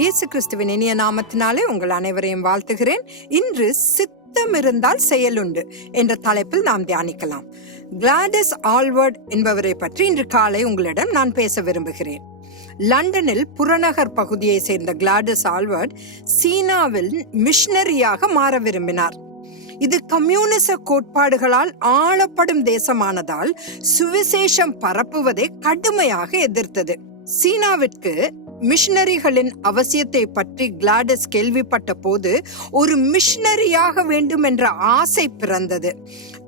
இயேசு கிறிஸ்துவின் இனிய நாமத்தினாலே உங்கள் அனைவரையும் வாழ்த்துகிறேன். இன்று சித்தம் இருந்தால் செயலுண்டு என்ற தலைப்பில் நாம் தியானிக்கலாம். கிளாடஸ் ஆல்வர்ட் என்பவரை பற்றி இன்று காலை உங்களிடம் நான் பேச விரும்புகிறேன். லண்டனில் புறநகர் பகுதியை சேர்ந்த கிளாடஸ் ஆல்வர்ட் சீனாவில் மிஷனரியாக மாற விரும்பினார். இது கம்யூனிச கோட்பாடுகளால் ஆளப்படும் தேசமானதால் சுவிசேஷம் பரப்புவதை கடுமையாக எதிர்த்தது. சீனாவிற்கு மிஷனரிகளின் அவசியத்தை பற்றி கிளாடஸ் கேள்விப்பட்ட போது ஒரு மிஷனரியாக வேண்டும் என்ற ஆசை பிறந்தது.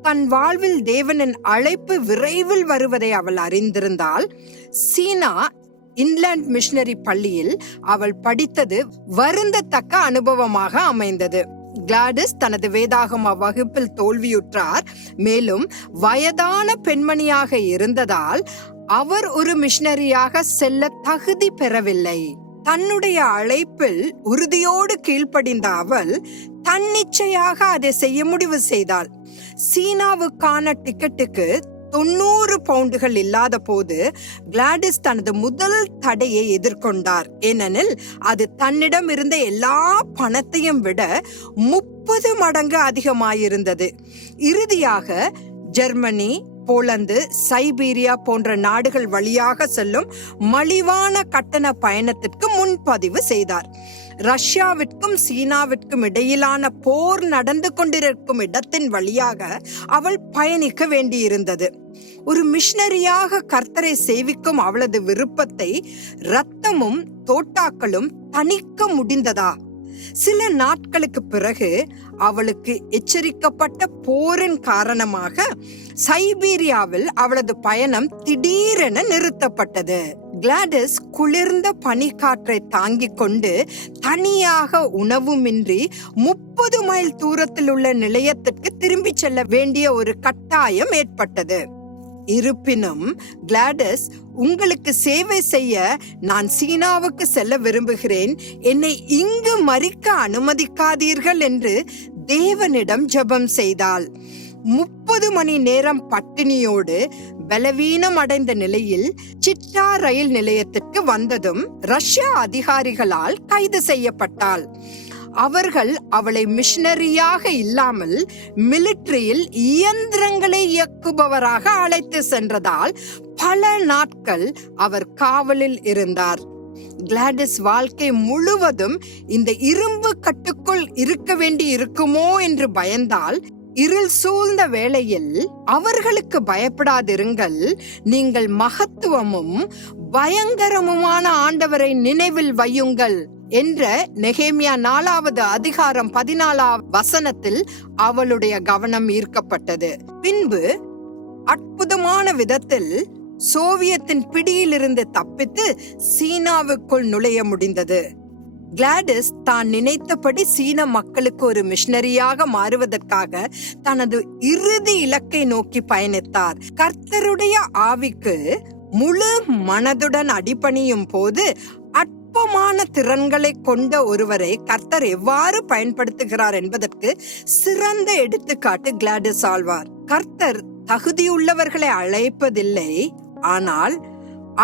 தன் வாழ்வில் தேவனின் அழைப்பு விரைவில் வருவதை அவள் அறிந்திருந்தால் சீனா இன்லாண்ட் மிஷனரி பள்ளியில் அவள் படித்தது வருந்தத்தக்க அனுபவமாக அமைந்தது. கிளாடிஸ் தனது வேதாகம வகுப்பில் தோல்வியுற்றார். மேலும் வயதான பெண்மணியாக இருந்ததால் அவர் ஒரு மிஷனரியாக செல்ல தகுதி பெறவில்லை. தன்னுடைய அழைப்பில் உறுதியோடு கீழ்ப்படிந்த அவள் தன்னிச்சையாக அதை செய்ய முடிவு செய்தாள். சீனாவுக்கான டிக்கெட்டுக்கு தொண்ணூறு பவுண்டுகள் இல்லாத போது கிளாடிஸ் தனது முதல் தடையை எதிர்கொண்டார். ஏனெனில் அது தன்னிடம் இருந்த எல்லா பணத்தையும் விட முப்பது மடங்கு அதிகமாயிருந்தது. இறுதியாக ஜெர்மனி போலந்து சைபீரியா போன்ற நாடுகள் வழியாக செல்லும் மலிவான கட்டண பயணத்திற்கு முன்பதிவு செய்தார். ரஷ்யாவிற்கும் சீனாவிற்கும் இடையிலான போர் நடந்து கொண்டிருக்கும் இடத்தின் வழியாக அவள் பயணிக்க வேண்டியிருந்தது. ஒரு மிஷனரியாக கர்த்தரை சேவிக்கும் அவளது விருப்பத்தை ரத்தமும் தோட்டாக்களும் தணிக்க முடிந்ததா? சில நாட்களுக்கு பிறகு அவளுக்கு எச்சரிக்கப்பட்ட போரின் காரணமாக சைபீரியாவில் அவளது பயணம் திடீரென நிறுத்தப்பட்டது. கிளாடிஸ் குளிர்ந்த பனிக்காற்றை தாங்கிக் கொண்டு தனியாக உணவுமின்றி முப்பது மைல் தூரத்தில் உள்ள நிலையத்திற்கு திரும்பிச் செல்ல வேண்டிய ஒரு கட்டாயம் ஏற்பட்டது. இருப்பினும் கிளாடஸ் உங்களுக்கு சேவை செய்ய நான் சீனாவுக்கு செல்ல விரும்புகிறேன். என்னை இங்கு மறிக்க அனுமதிக்காதீர்கள் என்று தேவனிடம் ஜெபம் செய்தாள். முப்பது மணி நேரம் பட்டினியோடு பலவீனம் அடைந்த நிலையில் சிட்டா ரயில் நிலையத்திற்கு வந்ததும் ரஷ்ய அதிகாரிகளால் கைது செய்யப்பட்டாள். அவர்கள் அவளை மிஷனரியாக இல்லாமல் மிலிட்டரியில் இயந்திரங்களை இயக்குபவராக அழைத்து சென்றதால் பல நாட்கள் அவர் காவலில் இருந்தார். கிளாடிஸ் வாழ்க்கை முழுவதும் இந்த இரும்பு கட்டுக்குள் இருக்க வேண்டி இருக்குமோ என்று பயந்தால் இருள் சூழ்ந்த வேளையில் அவர்களுக்கு பயப்படாதிருங்கள். நீங்கள் மகத்துவமும் பயங்கரமுமான ஆண்டவரை நினைவில் வையுங்கள். என்ற நெகேமியா நாலாவது அதிகாரம் பதினாலாம் வசனத்தில் அவளுடைய கவனம் ஈர்க்கப்பட்டது. பின்பு அற்புதமான விதத்தில் சோவியத்தின் பிடியிலிருந்து தப்பித்து சீனாவுக்குள் நுழைய முடிந்தது. கிளாடிஸ் தான் நினைத்தபடி சீன மக்களுக்கு ஒரு மிஷனரியாக மாறுவதற்காக தனது இறுதி இலக்கை நோக்கி பயணித்தார். கர்த்தருடைய ஆவிக்கு முழு மனதுடன் அடிபணியும் போது நுட்பமான திறன்களை கொண்ட ஒருவரை கர்த்தர் எவ்வாறு பயன்படுத்துகிறார் என்பதற்கு சிறந்த எடுத்துக்காட்டு கிளாடிஸ் ஆழ்வார். கர்த்தர் தகுதியுள்ளவர்களை அழைப்பதில்லை ஆனால்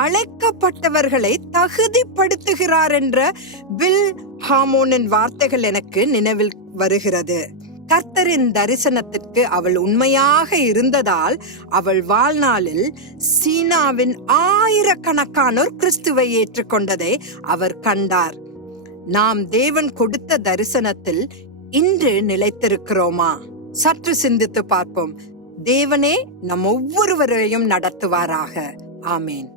அழைக்கப்பட்டவர்களை தகுதிப்படுத்துகிறார் என்ற பில் ஹாமோனின் வார்த்தைகள் எனக்கு நினைவில் வருகிறது. கர்த்தரின் தரிசனத்திற்கு அவள் உண்மையாக இருந்ததால் அவள் வாழ்நாளில் சீனாவின் ஆயிரக்கணக்கானோர் கிறிஸ்துவை ஏற்றுக்கொண்டதை அவர் கண்டார். நாம் தேவன் கொடுத்த தரிசனத்தில் இன்று நிலைத்திருக்கிறோமா? சற்று சிந்தித்து பார்ப்போம். தேவனே நம் ஒவ்வொருவரையும் நடத்துவாராக. ஆமேன்.